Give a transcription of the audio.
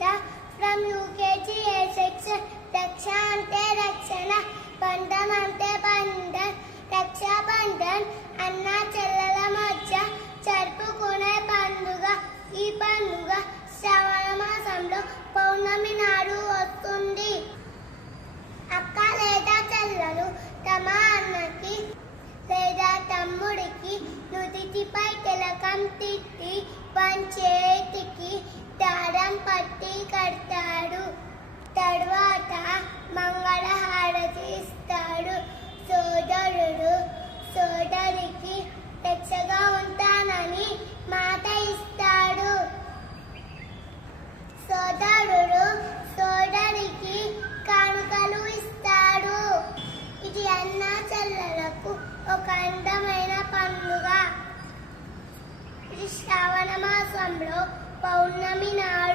Anvita from UKG A section. Raksha ante rakshana, bandhan ante bandhan, raksha bandhan అన్నా చెల్లెల మధ్య జరుపుకునే పండుగ. ఈ పండుగ శ్రావణ మాసంలో పౌర్ణమి నాడు వస్తుంది. అక్క లేదా చెల్లెలు తమ అన్నకి లేదా తమ్ముడికి నుదిటిపై తిలకం తిట్టి పంచేతికి దారం పట్టి కడతాడు. తర్వాత మంగళహారతి ఇస్తాడు. సోదరుడు సోదరికి రక్షగా ఉంటానని మాట ఇస్తాడు. సోదరుడు సోదరికి కానుకలు ఇస్తాడు. ఇది అన్న చెల్లెలకు ఒక అందమైన పండుగ. ఇది శ్రావణ మాసంలో పౌర్ణమి నాడు